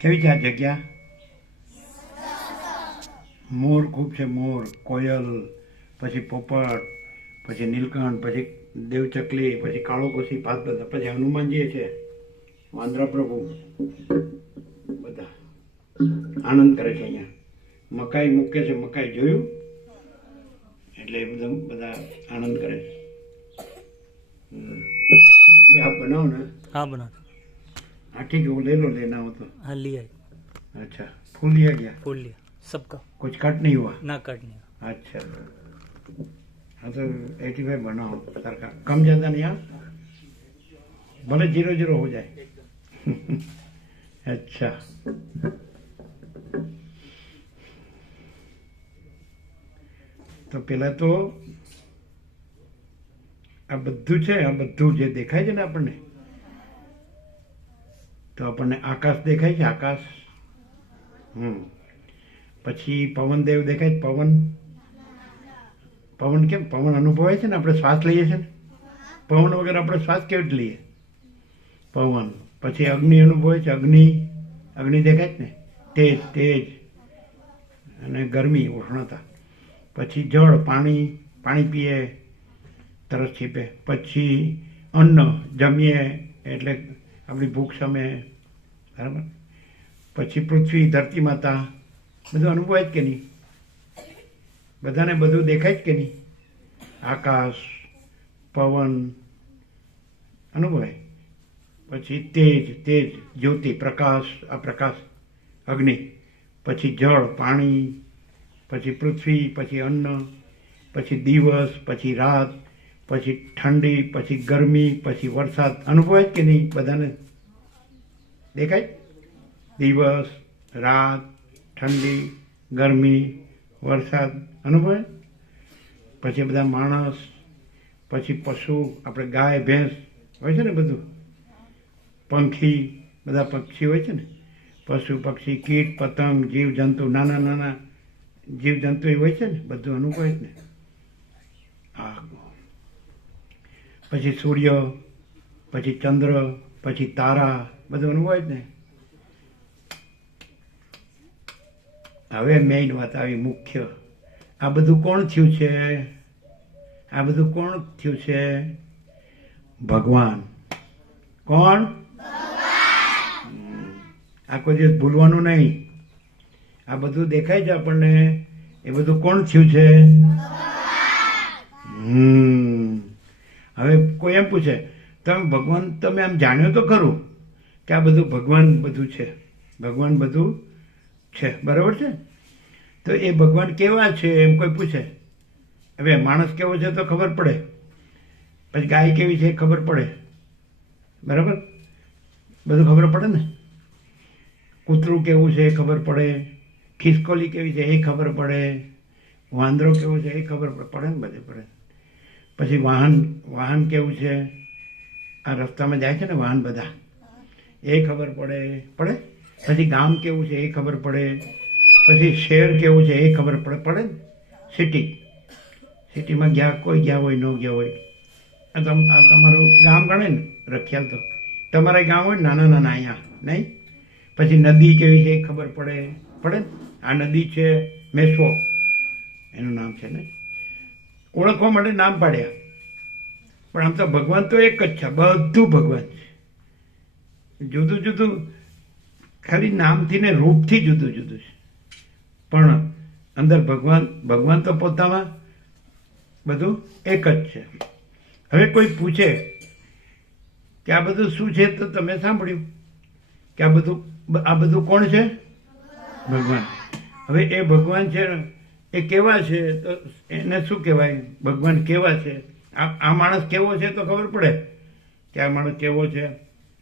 કેવી છે આ જગ્યા? મોર ખૂબ છે, મોર, કોયલ, પછી પોપટ, પછી નીલકંઠ, પછી દેવચકલી, પછી કાળો કોસી, ભાત બધા, પછી હનુમાનજી છે, વાંદરા પ્રભુ, બધા આનંદ કરે છે. અહીંયા મકાઈ મૂકે છે, મકાઈ જોયું એટલે બધા આનંદ કરે છે. ये आप बनाओ ना? हाँ बना। हाँ ठीक है, वो ले लो, लेना हो तो। हाँ लिया, अच्छा, फूल लिया गया? फूल लिया सबका, कुछ कट नहीं हुआ? ना कट नहीं। अच्छा, हाँ तो 85 बनाओ सरकार, कम ज़्यादा नहीं, हाँ भले 0-0 हो जाए। अच्छा, તો પેલા તો આ બધું છે, આ બધું જે દેખાય છે ને આપણને, તો આપણને આકાશ દેખાય છે, આકાશ. પછી પવનદેવ દેખાય છે, પવન. પવન કેમ? પવન અનુભવાય છે ને, આપણે શ્વાસ લઈએ છીએ ને, પવન વગર આપણે શ્વાસ કેવી રીતે લઈએ? પવન. પછી અગ્નિ અનુભવાય છે, અગ્નિ. અગ્નિ દેખાય છે ને, તેજ, તેજ અને ગરમી, ઉષ્ણતા. પછી જળ, પાણી, પાણી પીએ, તરસ છીપે. પછી અન્ન, જમીએ એટલે આપણી ભૂખ શમે, બરાબર. પછી પૃથ્વી, ધરતી માતા, બધું અનુભવાય જ કે નહીં? બધાને બધું દેખાય જ કે નહીં? આકાશ, પવન અનુભવાય. પછી તેજ, તેજ, જ્યોતિ, પ્રકાશ, આ પ્રકાશ, અગ્નિ. પછી જળ, પાણી, પછી પૃથ્વી, પછી અન્ન, પછી દિવસ, પછી રાત, પછી ઠંડી, પછી ગરમી, પછી વરસાદ. અનુભવાય જ કે નહીં? બધાને દેખાય? દિવસ, રાત, ઠંડી, ગરમી, વરસાદ અનુભવાય. પછી બધા માણસ, પછી પશુ, આપણે ગાય, ભેંસ હોય છે ને બધું, પંખી, બધા પક્ષી હોય છે ને, પશુ, પક્ષી, કીટ, પતંગ, જીવ જંતુ, નાના નાના જીવ જંતુ એ હોય છે ને, બધું અનુભવાય જ ને. હા. પછી સૂર્ય, પછી ચંદ્ર, પછી તારા, બધું અનુભવાય જ ને. હવે મેઇન વાત આવી, મુખ્ય. આ બધું કોણ થયું છે? આ બધું કોણ થયું છે? ભગવાન. કોણ? આ કોઈ દિવસ ભૂલવાનું નહીં. આ બધું દેખાય છે આપણને, એ બધું કોણ થયું છે? હવે કોઈ એમ પૂછે, તમે ભગવાન, તમે આમ જાણ્યો તો ખરું કે આ બધું ભગવાન બધું છે, ભગવાન બધું છે, બરાબર છે? તો એ ભગવાન કેવા છે એમ કોઈ પૂછે. હવે માણસ કેવો છે તો ખબર પડે, પછી ગાય કેવી છે ખબર પડે, બરાબર? બધું ખબર પડે ને. કૂતરું કેવું છે એ ખબર પડે, ખિસકોલી કેવી છે એ ખબર પડે, વાંદરો કેવો છે એ ખબર પડે ને, બધે પડે. પછી વાહન કેવું છે, આ રસ્તામાં જાય છે ને વાહન બધા, એ ખબર પડે. પછી ગામ કેવું છે એ ખબર પડે. પછી શહેર કેવું છે એ ખબર પડે ને. સિટીમાં કોઈ ગયા હોય, ન ગયા હોય. આ તમારું ગામ ગણે ને, રખિયાલ તો તમારા ગામ હોય ને, નાના નાના અહીંયા નહીં. પછી નદી કેવી છે એ ખબર પડે ને. આ નદી છે મેસો, એનું નામ છે ને. ઓળખવા માટે નામ પાડ્યા, પણ આમ તો ભગવાન તો એક જ છે, બધું ભગવાન છે. જુદું જુદું ખાલી નામથી ને રૂપથી જુદું જુદું છે, પણ અંદર ભગવાન તો પોતામાં બધું એક જ છે. હવે કોઈ પૂછે કે આ બધું શું છે, તો તમે સાંભળ્યું કે આ બધું કોણ છે? ભગવાન. હવે એ ભગવાન છે એ કેવા છે, તો એને શું કહેવાય? ભગવાન કેવા છે? આ માણસ કેવો છે તો ખબર પડે કે આ માણસ કેવો છે.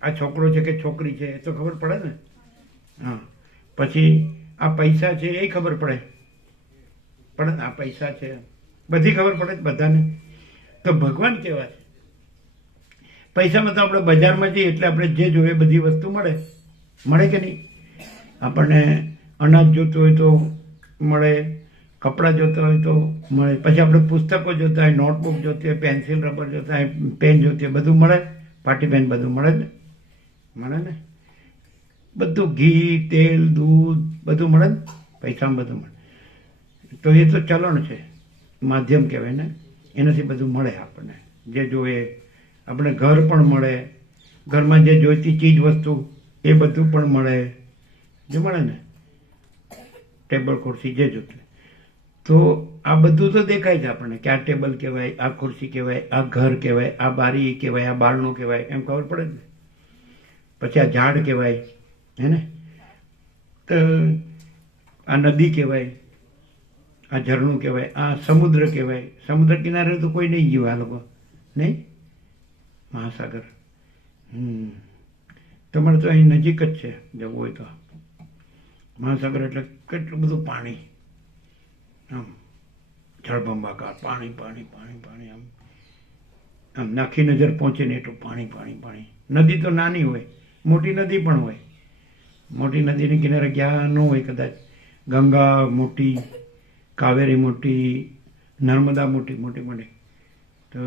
આ છોકરો છે કે છોકરી છે એ તો ખબર પડે ને. હા. પછી આ પૈસા છે એ ખબર પડે ને, આ પૈસા છે, બધી ખબર પડે બધાને. તો ભગવાન કેવા છે? પૈસામાં તો આપણે બજારમાં જઈએ એટલે આપણે જે જોઈએ બધી વસ્તુ મળે કે નહીં? આપણને અનાજ જોતું હોય તો મળે, કપડાં જોતા હોય તો મળે. પછી આપણે પુસ્તકો જોતા હોય, નોટબુક જોતી હોય, પેન્સિલ રબર જોતા હોય, પેન જોતી હોય, બધું મળે. પાટી પેન બધું મળે ને. બધું ઘી તેલ દૂધ બધું મળે ને, પૈસામાં બધું મળે. તો એ તો ચલણ છે, માધ્યમ કહેવાય ને, એનાથી બધું મળે આપણને જે જોઈએ. આપણે ઘર પણ મળે, ઘરમાં જે જોઈતી ચીજ વસ્તુ એ બધું પણ મળે, જે મળે ને, ટેબલ ખુરશી જે જોતું. તો આ બધું તો દેખાય છે આપણને કે આ ટેબલ કહેવાય, આ ખુરશી કહેવાય, આ ઘર કહેવાય, આ બારી કહેવાય, આ બારણું કહેવાય, એમ ખબર પડે ને. પછી આ ઝાડ કહેવાય, હે ને, તો આ નદી કહેવાય, આ ઝરણું કહેવાય, આ સમુદ્ર કહેવાય. સમુદ્ર કિનારે તો કોઈ નહીં ગયું આ લોકો, નહીં, મહાસાગર. તમારે તો અહીં નજીક જ છે જવું હોય તો. મહાસાગર એટલે કેટલું બધું પાણી, આમ જળબંબાકાર પાણી પાણી પાણી પાણી, આમ આમ નાખી નજર પહોંચે ને એટલું પાણી પાણી પાણી. નદી તો નાની હોય, મોટી નદી પણ હોય. મોટી નદીની કિનારે ગયા ન હોય કદાચ. ગંગા મોટી, કાવેરી મોટી, નર્મદા મોટી મોટી મોટી. તો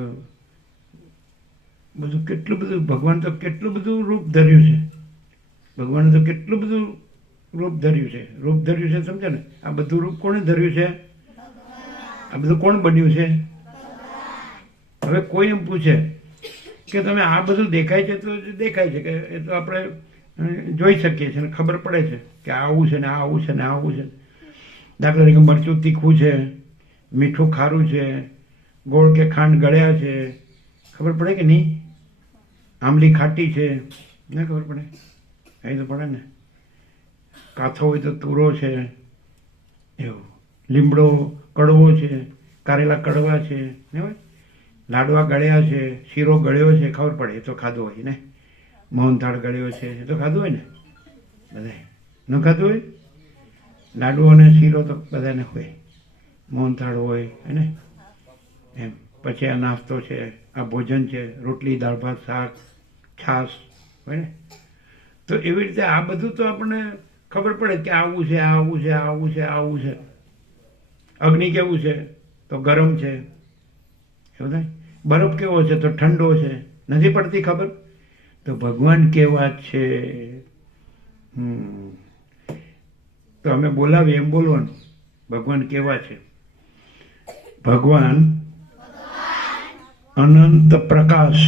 બધું કેટલું બધું, ભગવાન તો કેટલું બધું રૂપ ધર્યું છે. ભગવાને તો કેટલું બધું રૂપ ધર્યું છે. રૂપ ધર્યું છે સમજે ને. આ બધું રૂપ કોણે ધર્યું છે? આ બધું કોણ બન્યું છે? હવે કોઈ એમ પૂછે કે તમે આ બધું દેખાય છે, તો દેખાય છે કે એ તો આપણે જોઈ શકીએ છીએ ને, ખબર પડે છે કે આવું છે ને આવું છે ને આવું છે. દાખલા તરીકે મરચું તીખું છે, મીઠું ખારું છે, ગોળ કે ખાંડ ગળ્યા છે, ખબર પડે કે નહીં? આંબલી ખાટી છે, ના ખબર પડે? એ તો પડે ને. કાથો હોય તો તુરો છે, એવું. લીમડો કડવો છે, કારેલા કડવા છે, ને હોય. લાડવા ગળ્યા છે, શીરો ગળ્યો છે, ખબર પડે, એ તો ખાધું હોય ને. મોહનથાળ ગળ્યો છે, એ તો ખાધું હોય ને બધાય. ન ખાધું હોય? લાડુ અને શીરો તો બધાને હોય, મોહનથાળ હોય ને એમ. પછી આ નાસ્તો છે, આ ભોજન છે, રોટલી દાળ ભાત શાક છાશ હોય ને. તો એવી રીતે આ બધું તો આપણને ખબર પડે કે આવું છે આવું છે આવું છે આવું છે. અગ્નિ કેવું છે? તો ગરમ છે, એવું થાય. બરફ કેવો છે? તો ઠંડો છે. નથી પડતી ખબર? તો ભગવાન કેવા છે? તો અમે બોલાવીએ એમ બોલવાનું, ભગવાન કેવા છે? ભગવાન અનંત પ્રકાશ,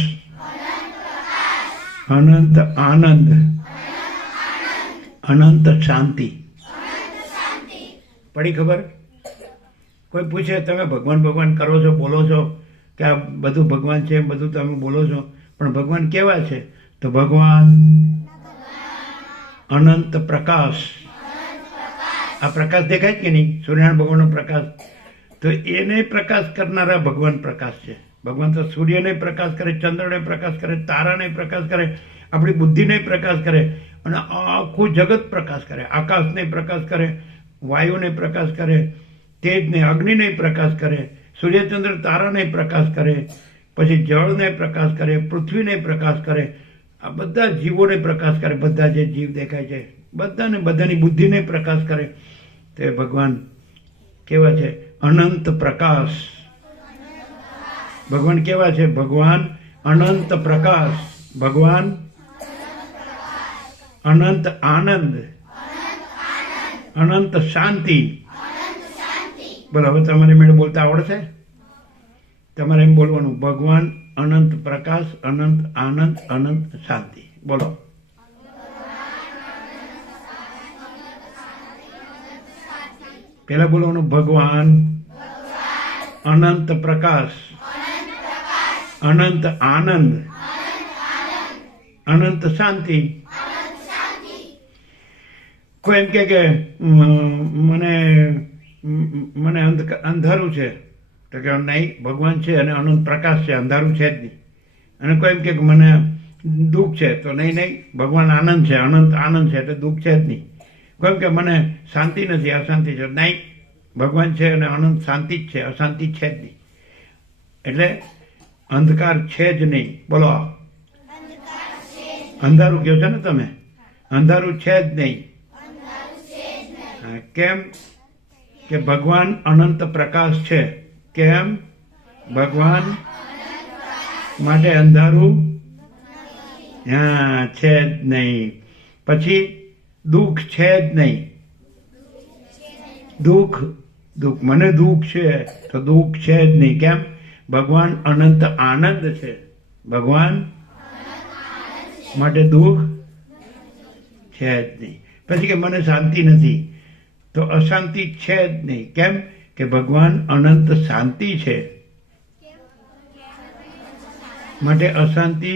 અનંત આનંદ, અનંત શાંતિ. પડી ખબર? કોઈ પૂછે તમે ભગવાન ભગવાન કરો છો, બોલો છો કે આ બધું ભગવાન છે, બધું તમે બોલો છો, પણ ભગવાન કેવા છે? તો ભગવાન અનંત પ્રકાશ. આ પ્રકાશ દેખાય કે નહીં? સૂર્યનારાયણ ભગવાનનો પ્રકાશ. તો એને પ્રકાશ કરનારા ભગવાન પ્રકાશ છે. ભગવાન તો સૂર્યને પ્રકાશ કરે, ચંદ્રને પ્રકાશ કરે, તારાને પ્રકાશ કરે, આપણી બુદ્ધિને પ્રકાશ કરે, અને આખું જગત પ્રકાશ કરે. આકાશને પ્રકાશ કરે, વાયુને પ્રકાશ કરે, તેજને અગ્નિને પ્રકાશ કરે, સૂર્યચંદ્ર તારાને પ્રકાશ કરે, પછી જળને પ્રકાશ કરે, પૃથ્વીને પ્રકાશ કરે, આ બધા જીવોને પ્રકાશ કરે. બધા જે જીવ દેખાય છે બધાને, બધાની બુદ્ધિને પ્રકાશ કરે. તે ભગવાન કેવા છે? અનંત પ્રકાશ. ભગવાન કેવા છે? ભગવાન અનંત પ્રકાશ, ભગવાન અનંત આનંદ, અનંત શાંતિ. બોલો, હવે તમારે મેળે બોલતા આવડશે? તમારે એમ બોલવાનું, ભગવાન અનંત પ્રકાશ, અનંત આનંદ, અનંત શાંતિ. બોલો. પેલા બોલવાનું, ભગવાન અનંત પ્રકાશ, અનંત આનંદ, અનંત શાંતિ. કોઈ એમ કે મને અંધારું છે, તો કે નહીં, ભગવાન છે અને અનંત પ્રકાશ છે, અંધારું છે જ નહીં. અને કોઈ એમ કે મને દુઃખ છે, તો નહીં નહીં, ભગવાન આનંદ છે, અનંત આનંદ છે, એટલે દુઃખ છે જ નહીં. કોઈ એમ કે મને શાંતિ નથી, અશાંતિ છે, નહીં, ભગવાન છે અને અનંત શાંતિ જ છે, અશાંતિ છે જ નહીં. એટલે અંધકાર છે જ નહીં. બોલો, અંધારું કહો છો ને તમે, અંધારું છે જ નહીં. કેમ? કે ભગવાન અનંત પ્રકાશ છે. કેમ? ભગવાન માટે અંધારું હા છે જ નહીં. પછી દુઃખ છે જ નહીં. દુઃખ દુઃખ મને દુઃખ છે તો દુઃખ છે જ નહીં. કેમ? ભગવાન અનંત આનંદ છે. ભગવાન માટે દુઃખ છે જ નહીં. પછી કે મને શાંતિ નથી તો અશાંતિ છે જ નહીં. કેમ? કે ભગવાન અનંત શાંતિ છે માટે અશાંતિ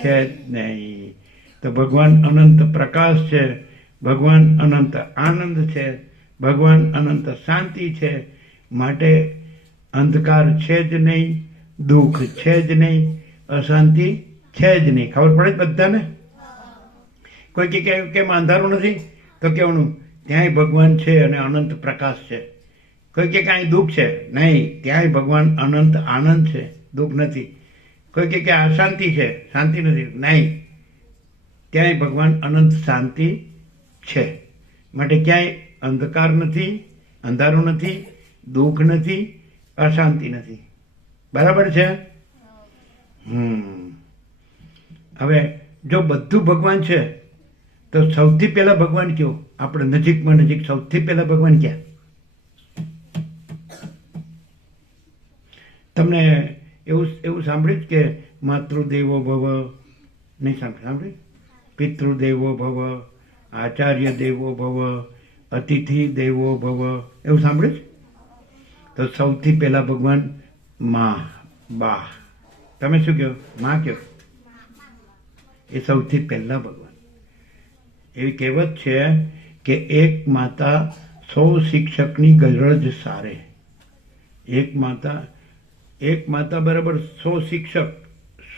છે જ નહીં. તો ભગવાન અનંત પ્રકાશ છે, ભગવાન અનંત આનંદ છે, ભગવાન અનંત શાંતિ છે માટે અંધકાર છે જ નહીં, દુઃખ છે જ નહીં, અશાંતિ છે જ નહીં. ખબર પડે જ બધાને? કોઈ કે કેમ અંધારું નથી તો કહેવાનું ત્યાંય ભગવાન છે અને અનંત પ્રકાશ છે. કોઈ કે કાંઈ દુઃખ છે, નહીં, ત્યાંય ભગવાન અનંત આનંદ છે, દુઃખ નથી. કોઈ કે અશાંતિ છે, શાંતિ નથી, નહીં, ત્યાંય ભગવાન અનંત શાંતિ છે માટે ક્યાંય અંધકાર નથી, અંધારું નથી, દુઃખ નથી, અશાંતિ નથી. બરાબર છે? હવે જો બધું ભગવાન છે તો સૌથી પહેલા ભગવાન કયો? આપણે નજીકમાં નજીક સૌથી પહેલા ભગવાન ક્યાં? તમને એવું સાંભળ્યું કે માતૃદેવો ભવ? નહીં સાંભળ્યું? પિતૃદેવો ભવ, આચાર્ય દેવો ભવ, અતિથિ દેવો ભવ, એવું સાંભળ્યું? તો સૌથી પહેલા ભગવાન માં, બા. તમે શું કહો? માં કહો? એ સૌથી પહેલા ભગવાન. એવી કહેવત છે કે એક માતા 100 શિક્ષકની ગરજ સારે. એક માતા બરાબર 100 શિક્ષક,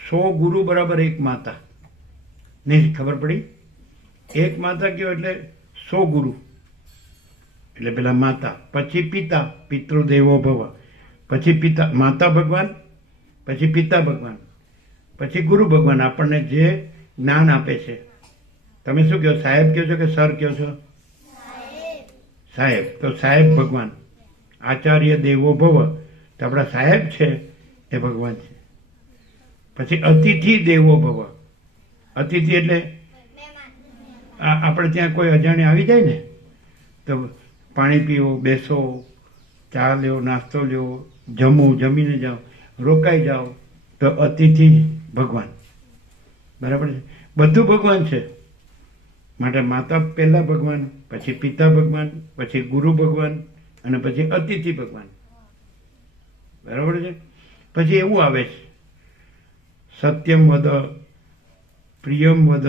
100 ગુરુ બરાબર એક માતા. નહીં ખબર પડી? એક માતા કયો એટલે 100 ગુરુ, એટલે પેલા માતા, પછી પિતા, પિતૃદેવો ભવ, પછી પિતા માતા ભગવાન, પછી પિતા ભગવાન, પછી ગુરુ ભગવાન આપણને જે જ્ઞાન આપે છે. તમે શું કહો? સાહેબ કહો છો કે સર કહો છો? સાહેબ. તો સાહેબ ભગવાન. આચાર્ય દેવો ભવ, તો આપણા સાહેબ છે એ ભગવાન છે. પછી અતિથિ દેવો ભવ. અતિથિ એટલે આપણે ત્યાં કોઈ અજાણે આવી જાય ને તો પાણી પીવો, બેસો, ચા લ્યો, નાસ્તો લ્યો, જમો, જમીને જાઓ, રોકાઈ જાઓ, તો અતિથિ ભગવાન. બરાબર છે? બધું ભગવાન છે માટે માતા પહેલા ભગવાન, પછી પિતા ભગવાન, પછી ગુરુ ભગવાન અને પછી અતિથિ ભગવાન. બરાબર છે? પછી એવું આવે છે સત્યમ વદ, પ્રિયમ વદ,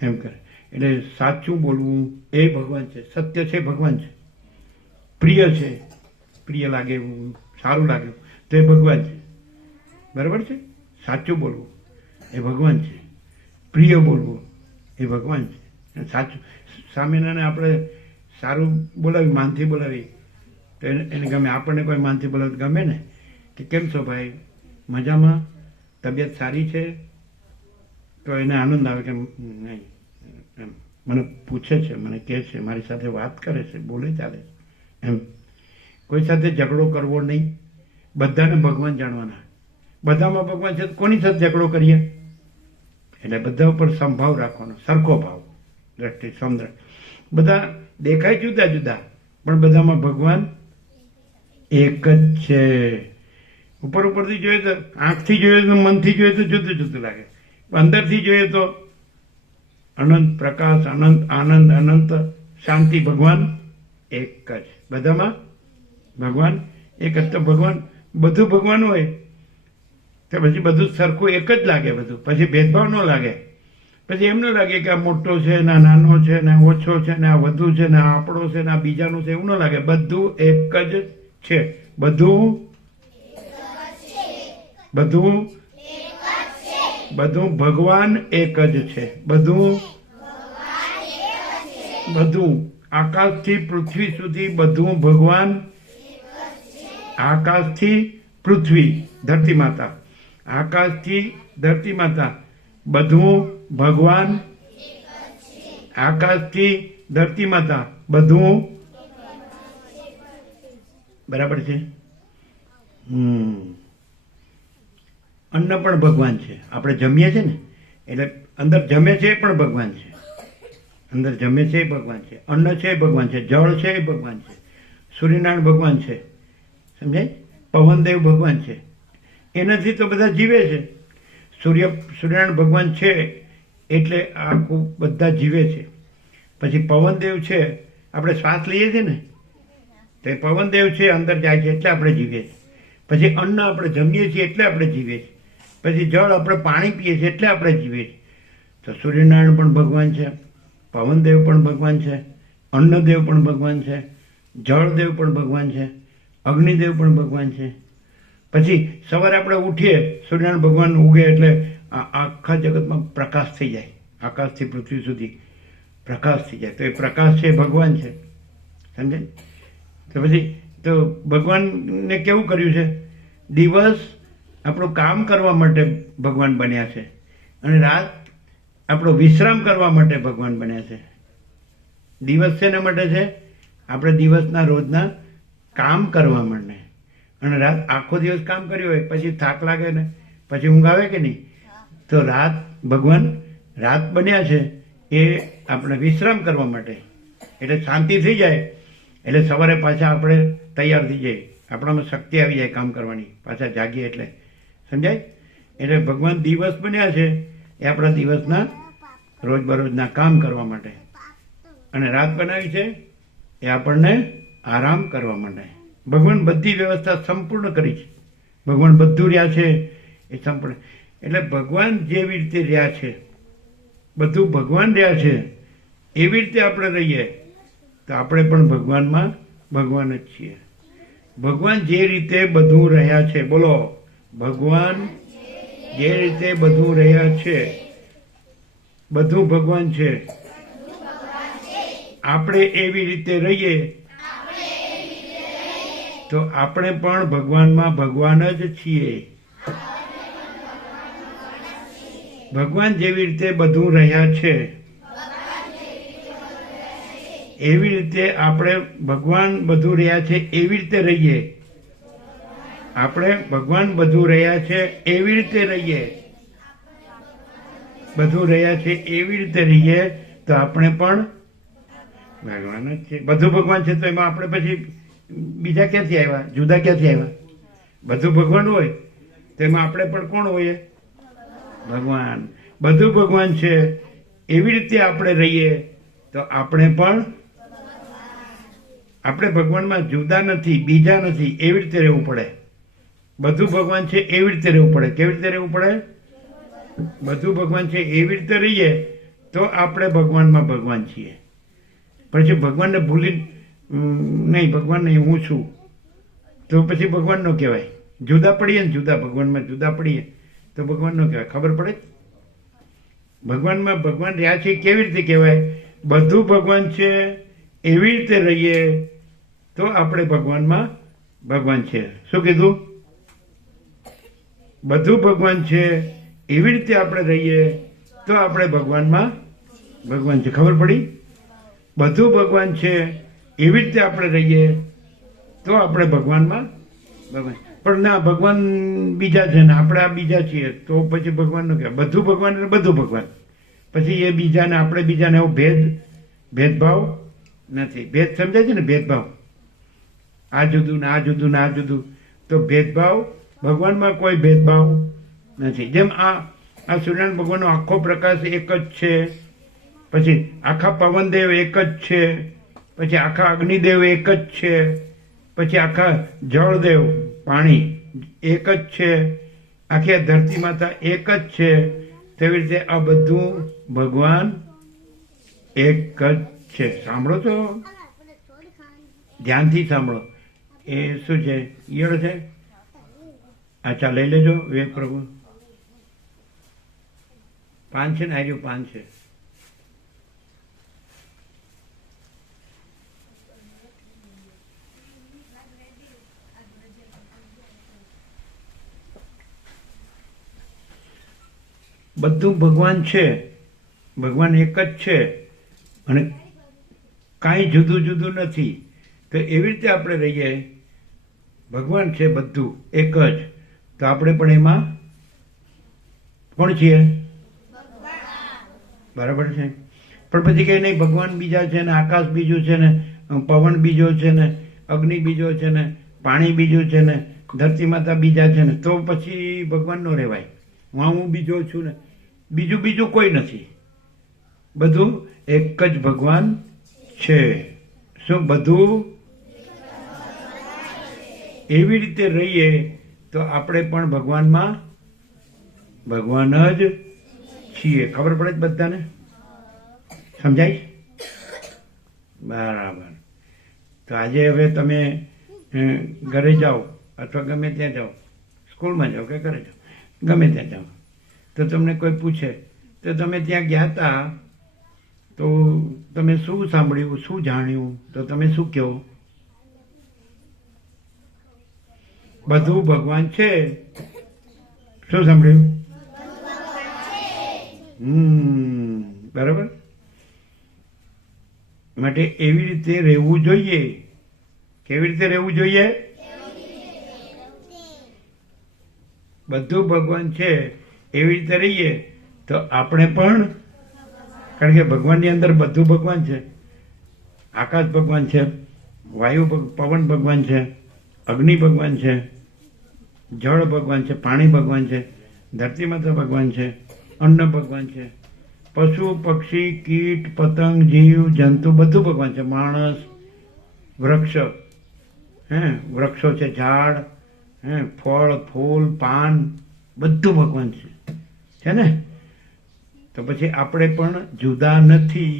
એમ કરે. એટલે સાચું બોલવું એ ભગવાન છે. સત્ય છે ભગવાન છે. પ્રિય છે, પ્રિય લાગે એવું, સારું લાગે તો એ ભગવાન છે. બરાબર છે? સાચું બોલવું એ ભગવાન છે, પ્રિય બોલવું એ ભગવાન છે. સાચું સામેનાને આપણે સારું બોલાવી, માનથી બોલાવી તો એને ગમે. આપણને કોઈ માનથી બોલાવે ગમે ને, કે કેમ છો ભાઈ, મજામાં, તબિયત સારી છે, તો એને આનંદ આવે કે નહીં, એમ મને પૂછે છે, મને કહે છે, મારી સાથે વાત કરે છે, બોલે ચાલે એમ. કોઈ સાથે ઝઘડો કરવો નહીં. બધાને ભગવાન જાણવાના. બધામાં ભગવાન છે, કોની સાથે ઝઘડો કરીએ? એટલે બધા ઉપર સંભાવ રાખવાનો, સરખો ભાવ, દ્રષ્ટિ, સમદ્ર. બધા દેખાય જુદા જુદા પણ બધામાં ભગવાન એક જ છે. ઉપરથી જોઈએ તો, આંખથી જોઈએ તો, મનથી જોઈએ તો જુદું જુદું લાગે, અંદરથી જોઈએ તો અનંત પ્રકાશ, અનંત આનંદ, અનંત શાંતિ, ભગવાન એક જ. બધામાં ભગવાન એક જ. તો ભગવાન, બધું ભગવાન હોય તો પછી બધું સરખું એક જ લાગે. બધું પછી ભેદભાવ ન લાગે. પછી એમ ન લાગે કે આ મોટો છે ને આ નાનો છે ને આ ઓછો છે ને આ વધુ છે ને આ આપણો છે ને આ બીજાનું છે, એવું ન લાગે. બધું એક જ છે. બધું ભગવાન એક જ છે. બધું આકાશથી પૃથ્વી સુધી બધું ભગવાન. આકાશથી પૃથ્વી, ધરતી માતા, આકાશથી ધરતી માતા બધું ભગવાન. આકાશથી ધરતી માતા બધું. બરાબર છે? અન્ન પણ ભગવાન છે. આપણે જમીએ છીએ ને એટલે અંદર જમે છે એ પણ ભગવાન છે. અંદર જમે છે એ ભગવાન છે, અન્ન છે એ ભગવાન છે, જળ છે એ ભગવાન છે, સૂર્યનારાયણ ભગવાન છે, સમજાય? પવનદેવ ભગવાન છે. એનાથી તો બધા જીવે છે. સૂર્યનારાયણ ભગવાન છે એટલે આખું બધા જીવે છે. પછી પવનદેવ છે, આપણે શ્વાસ લઈએ છીએ ને, તો પવનદેવ છે અંદર જાય છે એટલે આપણે જીવીએ છીએ. પછી અન્ન આપણે જમીએ છીએ એટલે આપણે જીવીએ છીએ. પછી જળ આપણે પાણી પીએ છીએ એટલે આપણે જીવીએ છીએ. તો સૂર્યનારાયણ પણ ભગવાન છે, પવનદેવ પણ ભગવાન છે, અન્નદેવ પણ ભગવાન છે, જળદેવ પણ ભગવાન છે, અગ્નિદેવ પણ ભગવાન છે. પછી સવારે આપણે ઉઠીએ, સૂર્યનારાયણ ભગવાન ઉગે એટલે આખા જગતમાં પ્રકાશ થઈ જાય, આકાશથી પૃથ્વી સુધી પ્રકાશ થઈ જાય. તો એ પ્રકાશ છે એ ભગવાન છે, સમજે? તો પછી તો ભગવાનને કેવું કર્યું છે? દિવસ આપણું કામ કરવા માટે ભગવાન બન્યા છે અને રાત આપણો વિશ્રામ કરવા માટે ભગવાન બન્યા છે. દિવસ શેના માટે છે? આપણે દિવસના રોજના કામ કરવા માટે. અને રાત આખો દિવસ કામ કર્યું હોય પછી થાક લાગે ને પછી ઊંઘ આવે કે નહીં? તો રાત ભગવાન રાત બન્યા છે એ આપણે વિશ્રામ કરવા માટે. એટલે શાંતિ થઈ જાય એટલે સવારે પાછા આપણે તૈયાર થઈ જઈએ, આપણામાં શક્તિ આવી જાય કામ કરવાની, પાછા જાગીએ એટલે, સમજાય? એટલે ભગવાન દિવસ બન્યા છે એ આપણા દિવસના રોજબરોજના કામ કરવા માટે, અને રાત બનાવી છે એ આપણને આરામ કરવા માટે. ભગવાન બધી વ્યવસ્થા સંપૂર્ણ કરી છે. ભગવાન બધું રહ્યા છે એ સંપૂર્ણ. એટલે ભગવાન જેવી રીતે રહ્યા છે, બધું ભગવાન રહ્યા છે એવી રીતે આપણે રહીએ તો આપણે પણ ભગવાનમાં ભગવાન જ છીએ. ભગવાન જે રીતે બધું રહ્યા છે, બોલો, ભગવાન જે રીતે બધું રહ્યા છે, બધું ભગવાન છે. આપણે એવી રીતે રહીએ તો આપણે પણ ભગવાનમાં ભગવાન જ છીએ. ભગવાન જેવી રીતે બધું રહ્યા છે એવી રીતે આપણે ભગવાન બધું રહ્યા છે એવી રીતે રહીએ. આપણે ભગવાન બધું રહ્યા છે એવી રીતે રહીએ, બધું રહ્યા છે એવી રીતે રહીએ તો આપણે પણ ભગવાન જ છે. બધું ભગવાન છે તો એમાં આપણે પછી બીજા ક્યાંથી આવ્યા? જુદા ક્યાંથી આવ્યા? બધું ભગવાન હોય તો એમાં આપણે પણ કોણ હોઈએ? ભગવાન. બધું ભગવાન છે એવી રીતે આપણે રહીએ તો આપણે પણ, આપણે ભગવાનમાં જુદા નથી, બીજા નથી, એવી રીતે રહેવું પડે. બધું ભગવાન છે એવી રીતે રહેવું પડે. કેવી રીતે રહેવું પડે? બધું ભગવાન છે એવી રીતે રહીએ તો આપણે ભગવાનમાં ભગવાન છીએ. પછી ભગવાનને ભૂલી નહીં, ભગવાન નહીં, હું છું, તો પછી ભગવાન નો કહેવાય. જુદા પડીએ ને, જુદા ભગવાનમાં જુદા પડીએ તો ભગવાન નો કહેવાય. ખબર પડે? ભગવાનમાં ભગવાન રહ્યા છે કેવી રીતે કહેવાય? બધું ભગવાન છે એવી રીતે રહીએ તો આપણે ભગવાનમાં ભગવાન છે. શું કીધું? બધું ભગવાન છે એવી રીતે આપણે રહીએ તો આપણે ભગવાનમાં ભગવાન છે. ખબર પડી? બધું ભગવાન છે એવી રીતે આપણે રહીએ તો આપણે ભગવાનમાં ભગવાન. પણ ના, ભગવાન બીજા છે ને આપણે આ બીજા છીએ તો પછી ભગવાન નું કહેવાય. બધું ભગવાન એટલે બધું ભગવાન. પછી એ બીજાને આપણે બીજાને એવો ભેદભાવ નથી. ભેદ સમજાય છે ને? ભેદભાવ, આ જુદું ને આ જુદું ને આ જુદું. તો ભેદભાવ, ભગવાનમાં કોઈ ભેદભાવ નથી. જેમ આ સૂર્યનારાયણ ભગવાનનો આખો પ્રકાશ એક જ છે, પછી આખા પવનદેવ એક જ છે, પછી આખા અગ્નિદેવ એક જ છે, પછી આખા જળદેવ પાણી એક જ છે, આખી ધરતી માતા એક જ છે. તેવી રીતે આ બધું ભગવાન એક જ છે. સાંભળો તો, ધ્યાનથી સાંભળો. એ શું છે? ઈયળ છે? અચ્છા, લઈ લેજો. વિવેક પ્રભુ પાન છે ને? આર્યું પાન છે. બધું ભગવાન છે, ભગવાન એક જ છે અને કાંઈ જુદું જુદું નથી. તો એવી રીતે આપણે રહીએ. ભગવાન છે બધું એક જ, તો આપણે પણ એમાં કોણ છીએ? બરાબર છે. પણ પછી કહે નહીં ભગવાન બીજા છે ને, આકાશ બીજું છે ને, પવન બીજો છે ને, અગ્નિ બીજો છે ને, પાણી બીજું છે ને, ધરતી માતા બીજા છે ને, તો પછી ભગવાન નો રહેવાય. હું બીજો છું ને, બીજું બીજું કોઈ નથી, બધું એક જ ભગવાન છે. શું બધું એવી રીતે રહીએ તો આપણે પણ ભગવાન જ છીએ. ખબર પડે છે બધાને? સમજાય? બરાબર. તો આજે હવે તમે ઘરે જાઓ અથવા ગમે ત્યાં જાઓ, સ્કૂલમાં જાઓ કે ઘરે જાઓ, ગમે ત્યાં જાઓ, તો તમને કોઈ પૂછે તો તમે ત્યાં ગયા હતા તો તમે શું સાંભળ્યું, શું જાણ્યું, તો તમે શું કહો? બધું ભગવાન છે. શું સાંભળ્યું? બરાબર. માટે એવી રીતે રહેવું જોઈએ. કેવી રીતે રહેવું જોઈએ? બધું ભગવાન છે એવી રીતે રહીએ તો આપણે પણ, કારણ કે ભગવાનની અંદર બધું ભગવાન છે. આકાશ ભગવાન છે, વાયુ પવન ભગવાન છે, અગ્નિ ભગવાન છે, જળ ભગવાન છે, પાણી ભગવાન છે, ધરતી માતા ભગવાન છે, અન્ન ભગવાન છે, પશુ પક્ષી કીટ પતંગ જીવ જંતુ બધું ભગવાન છે. માણસ, વૃક્ષ, વૃક્ષો છે, ઝાડ, ફળ ફૂલ પાન બધું ભગવાન છે ને? તો પછી આપણે પણ જુદા નથી.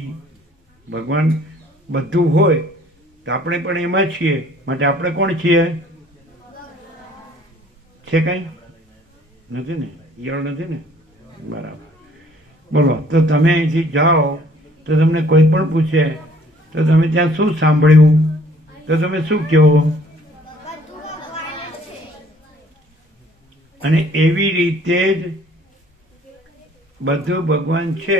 ભગવાન બધું હોય તો આપણે પણ એમાં છીએ. માટે આપણે કોણ છીએ? છે કઈ નથી ને? ઈયળ નથી ને? બરાબર. બોલો. તો તમે અહીંથી જાઓ તો તમને કોઈ પણ પૂછે તો તમે ત્યાં શું સાંભળ્યું, તો તમે શું કહો? અને એવી રીતે જ બધું ભગવાન છે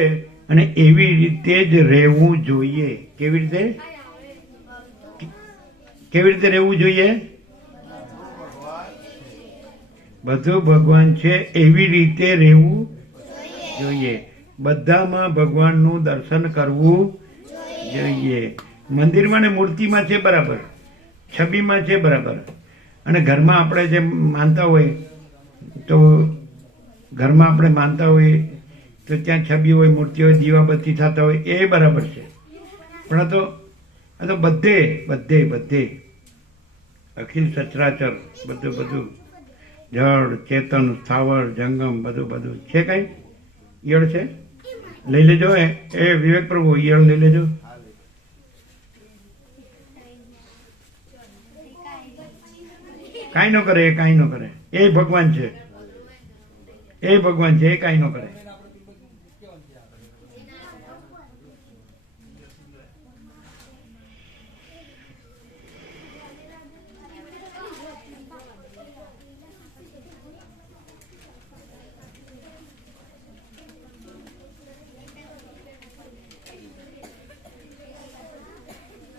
અને એવી રીતે જ રહેવું જોઈએ. કેવી રીતે? કેવી રીતે રહેવું જોઈએ? બધું ભગવાન છે એવી રીતે રહેવું જોઈએ. બધામાં ભગવાનનું દર્શન કરવું જોઈએ. મંદિરમાં ને મૂર્તિમાં છે બરાબર, છબીમાં છે બરાબર, અને ઘરમાં આપણે જે માનતા હોય તો ઘરમાં આપણે માનતા હોય તો ત્યાં છબી હોય, મૂર્તિ હોય, દીવાબત્તી થતા હોય, એ બરાબર છે. પણ આ તો બધે અખિલ સચરાચર બધું જળ ચેતન સ્થાવર જંગમ બધું છે. કઈ ઈયળ છે? લઈ લેજો. એ વિવેક પ્રભુ ઈયળ લઈ લેજો. કાંઈ ન કરે, એ કાંઈ ન કરે. એ ભગવાન છે, એ ભગવાન છે, એ કાંઈ ન કરે.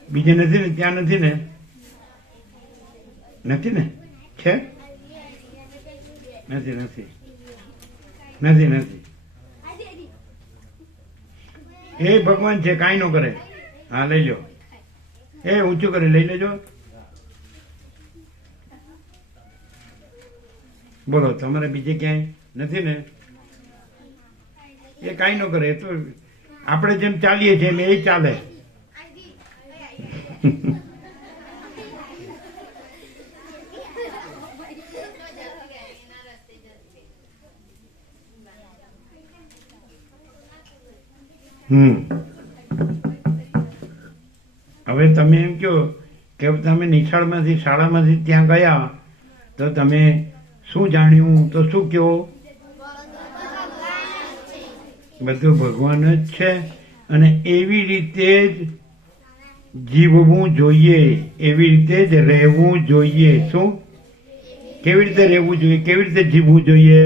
બીજે નથી ને? ત્યાં નથી ને? નથી ને? છે? નથી. એ ભગવાન છે, કાંઈ ન કરે. હા લઈ લો. એ ઊંચું કરી લઈ લેજો. બોલો. તમારે બીજે ક્યાંય નથી ને? એ કાંઈ ન કરે. એ તો આપણે જેમ ચાલીએ છીએ એમ એ ચાલે. હવે તમે એમ કહો કે તમે નિશાળમાંથી શાળામાંથી ત્યાં ગયા તો તમે શું જાણ્યું, તો શું કહો? બધું ભગવાન જ છે અને એવી રીતે જ જીવવું જોઈએ, એવી રીતે જ રહેવું જોઈએ. શું? કેવી રીતે રહેવું જોઈએ? કેવી રીતે જીવવું જોઈએ?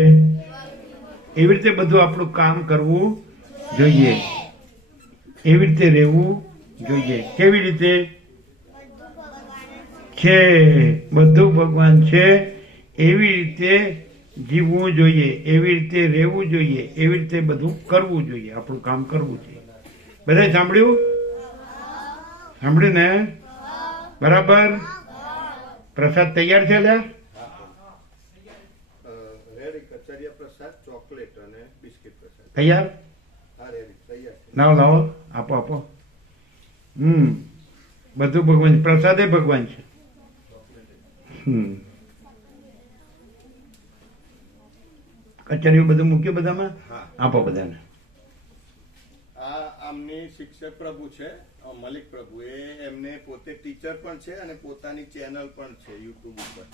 એવી રીતે બધું આપણું કામ કરવું જોઈએ, એવી રીતે રહેવું જોઈએ. કેવી રીતે છે? બધું ભગવાન છે એવી રીતે જીવવું જોઈએ, એવી રીતે રહેવું જોઈએ, એવી રીતે બધું કરવું જોઈએ, આપણું કામ કરવું જોઈએ. બધાએ સાંભળ્યું? સાંભળ્યું ને? બરાબર. પ્રસાદ તૈયાર છે લ્યા? રેડી કચરિયા પ્રસાદ, ચોકલેટ અને બિસ્કિટ પ્રસાદ. તૈયાર? હા રેડી તૈયાર છે. લાવો લાવો, આપો આપો. બધું ભગવાન, પ્રસાદે ભગવાન છે. કચરિયું બધું મૂક્યું બધામાં? હા. આપો બધાને. આ આમની શિક્ષક પ્રભુ છે મલિક પ્રભુ. એ એમને પોતે ટીચર પણ છે અને પોતાની ચેનલ પણ છે યુટ્યુબ ઉપર.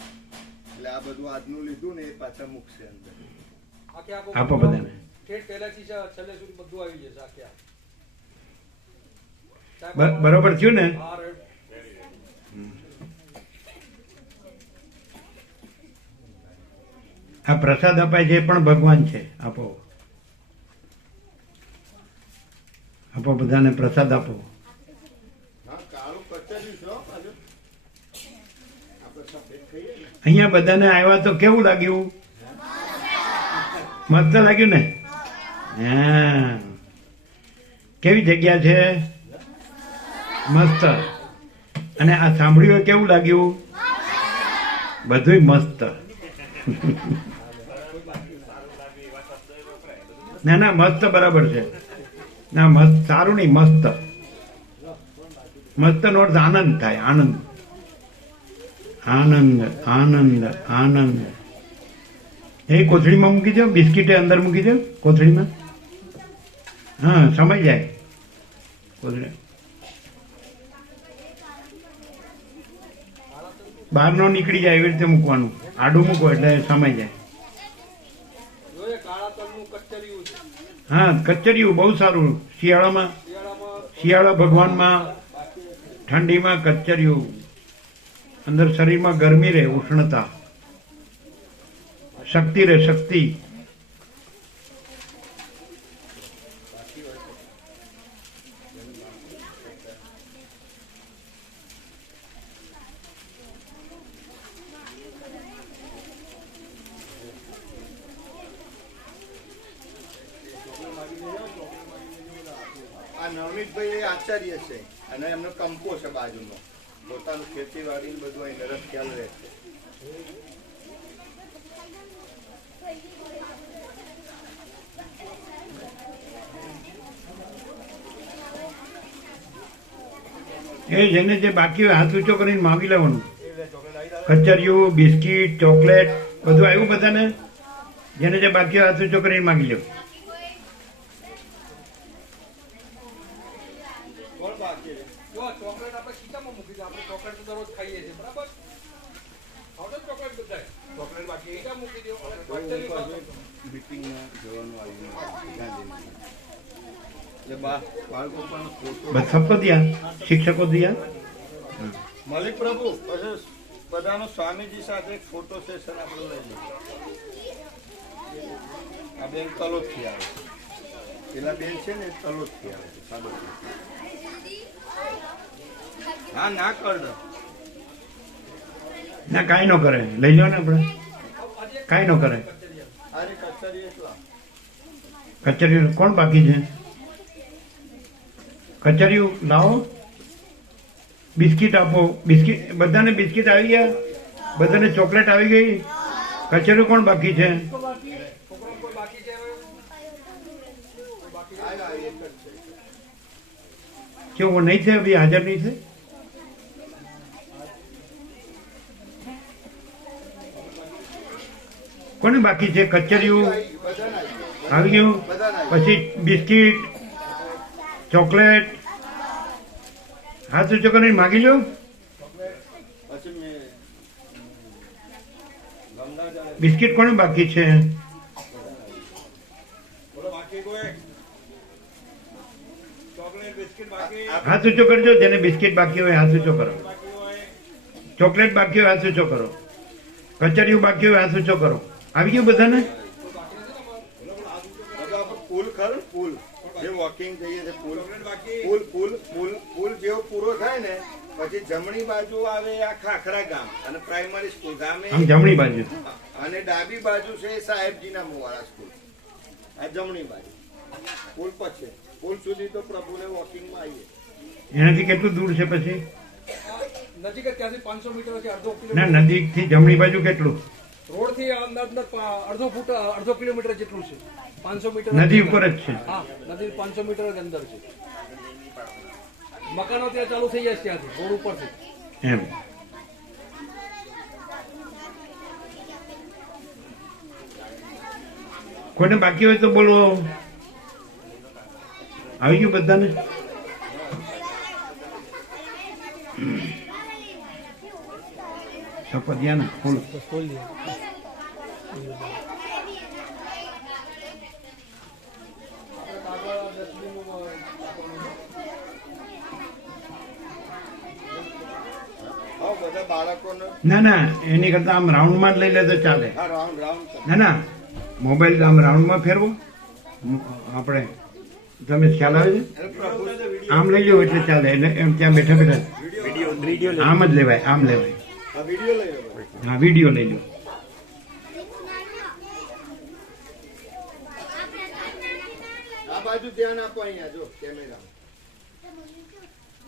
એટલે આ બધું આજનું લીધું ને એ પાછા મૂકશે અંદર. આપો બધાને. બરોબર થયું ને? આ પ્રસાદ અપાય છે એ પણ ભગવાન છે. આપો આપો બધાને પ્રસાદ આપો. હા કાળું કચરિયું છે હો પાછું. આપણે સફેદ ખાઈએ ને. અહીંયા બધાને આવ્યા તો કેવું લાગ્યું? મસ્ત લાગ્યું ને? હા. કેવી જગ્યા છે? મસ્ત. અને આ સાંભળ્યું કેવું લાગ્યું? બધુંય મસ્ત. ના ના મસ્ત બરાબર છે. ના મસ્ત સારું નહીં, મસ્ત. મસ્ત નો અર્થ આનંદ થાય. આનંદ આનંદ આનંદ આનંદ. એ કોથળીમાં મૂકી દો, બિસ્કીટે અંદર મૂકી દો કોથળીમાં. હા સમય જાય કોથળી. બહાર નો નીકળી જાય એવી રીતે મૂકવાનું. આડું મૂકો એટલે સમય જાય. હા કચરિયું બહુ સારું. શિયાળામાં, શિયાળા ભગવાનમાં, ઠંડીમાં કચરિયું. અંદર શરીરમાં ગરમી રહે, ઉષ્ણતા, શક્તિ રહે, શક્તિ. આ નવનીતભાઈ એ આચાર્ય છે અને એમનો કંપો છે બાજુનો. પોતાનું ખેતીવાડી ને બધું અહીં નરસ ખ્યાલ રહે છે. એ જેને જે બાકી હોય હાથ ઊંચો કરીને માગી લેવાનું. કચરિયું, બિસ્કીટ, ચોકલેટ બધું આવ્યું બધાને? જેને જે બાકી હોય હાથ ઊંચો કરીને માગી લેવું. કોણ બાકી છે? ચોકલેટ આપણે ખીચામાં મૂકી દે. આપણે ચોકલેટ તો દરરોજ ખાઈએ છીએ, બરાબર? આવડે ચોકલેટ બધાય? ચોકલેટ બાકી ખીચા મૂકી દો. મીટિંગમાં જવાનું આવ્યું ગાંધીનગર. એટલે બાળકો પણ ફોટો બસ સબકો દિયા, શિક્ષકો દિયા. મલિક પ્રભુ પછી બધાનો સ્વામીજી સાથે એક ફોટો સેશન આપણે લઈ લઈએ. આ બેન તલોદથી આવે છે. પેલા બેન છે ને તલોદથી આવે છે. સાબરથી. હા ના કરડ. ના કાંઈ ન કરે, લઈ લો ને આપણે. કાંઈ ન કરે. અરે કચેરી એટલા કચરિયું કોણ બાકી છે? કચરિયું લાવો. બિસ્કિટ આપો. બિસ્કિટ બધાને બિસ્કિટ આવી ગયા? બધાને ચોકલેટ આવી ગઈ? કચરિયું કોણ બાકી છે? આવ્યા એક જ છે. क्यों वो नहीं थे अभी हाजिर नहीं थे? કોને બાકી છે? કચરિયું આવી ગયું, પછી બિસ્કિટ, ચોકલેટ. હાથ ઊંચો કરીને માગી લો. પછી મેં ગંગાજળ બિસ્કિટ કોને બાકી છે? બોલો બાકી કોઈ? ચોકલેટ બિસ્કિટ બાકી? હાથ ઊંચો કરજો. જેને બિસ્કિટ બાકી હોય હાથ ઊંચો કરો. બાકી હોય? ચોકલેટ બાકી હોય હાથ ઊંચો કરો. કચરિયું બાકી હોય હાથ ઊંચો કરો. આવી ગયું બધાને? પુલ ખરું પુલ જે વોકિંગ જઈએ છે પુલ ચોકલેટ બાકી? પુલ પુલ પુલ પુલ જેવો પૂરો થાય ને પછી જમણી બાજુ આવે આ ખાખરા ગામ અને પ્રાઇમરી સ્કૂલ ગામે આમ જમણી બાજુ. અને ડાબી બાજુ છે સાહેબજીના મુવાડા સ્કૂલ. આ જમણી બાજુ પુલ પછી પુલ સુધી તો પ્રભુને વોકિંગમાં આવીએ. એનાથી કેટલું દૂર છે પછી? નજીક જ ત્યાંથી 500 મીટર છે, અડધો ના, કિલોમીટર. નજીકથી જમણી બાજુ કેટલું? રોડ થી અંદર અડધો કિલોમીટર જેટલું છે. 500 મીટર નદી ઉપર જ છે. હા, નદી 500 મીટર જ અંદર છે. મકાનો ત્યાં ચાલુ થઈ જાય છે ત્યાંથી રોડ ઉપરથી. એમ કોઈને બાકી હોય તો બોલો. આવી ગયું બધાને? શપથ ને ખોલો. હા, બધા બાળકોને ના ના, એની કરતા આમ રાઉન્ડમાં જ લઈ લે તો ચાલે. આ રાઉન્ડ રાઉન્ડ ના ના, મોબાઈલ આમ રાઉન્ડમાં ફેરવો. આપણે તમે ખ્યાલ આવે છે? પ્રભુ આમ લઈ લો એટલે ચાલે. એટલે એમ ત્યાં બેઠા બેઠા આમ જ લેવાય, આમ લેવાય. આ વિડીયો લઈ લો. હા, વિડીયો લઈ લો. આ બાજુ ધ્યાન આપો, અહીંયા જો કેમેરા.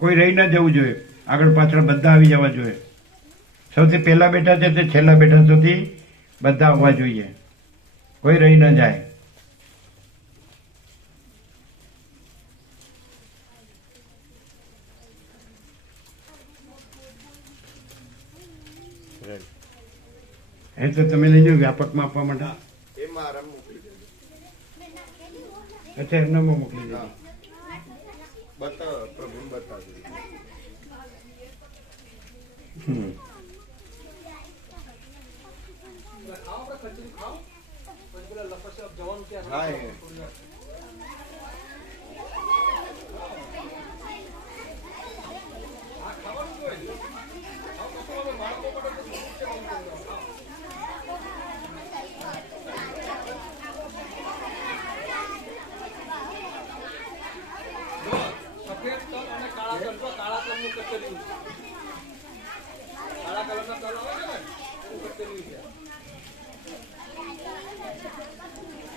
કોઈ રહી ના જવું જોઈએ. આગળ પાછળ બધા આવી જવા જોઈએ. સૌથી પહેલા બેઠા છે તે છેલ્લા બેઠા સુધી બધા આવવા જોઈએ. કોઈ રહી ના જાય. એ તો તમે લઈ જાઓ વ્યાપકમાં આપવા માટે. એ મારા મોકલી દેજો. અચ્છા, એમનામાં મોકલી દો. હા, બતાવો, પ્રભુને બતાવજો. હમ. ખાઓ આપણે ખજૂરી ખાઓ. પછી પેલા લપસવા જવાનું ત્યાં. હા, એ. હા, ખાવાનું જ હોય. ખાઓ તો શું હવે બાળકો માટે તો શું છે કામ કરવાનું? ખાઓ. જો, સફેદ તલ અને કાળા તલ. જો, કાળા તલનું કચરિયું છે. કાળા કલરના તલ આવે છે ને, એનું કચરિયું છે.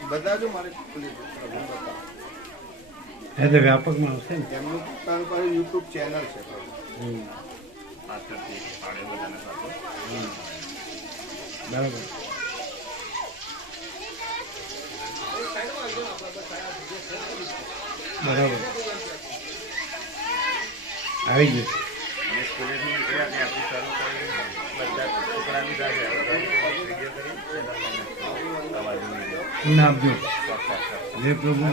બધા જો મારે ખુલી દો, પ્રભુને બતાવો. એ તો વ્યાપકમાં આવશે ને. એમનું પોતાનું પાસે યુટ્યુબ ચેનલ છે પ્રભુ. હમ. બરાબર. બરાબર, આવી ગયું. તમને આપજો. જય પ્રભુ.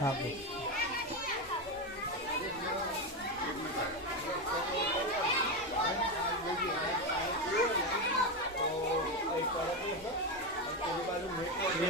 હા.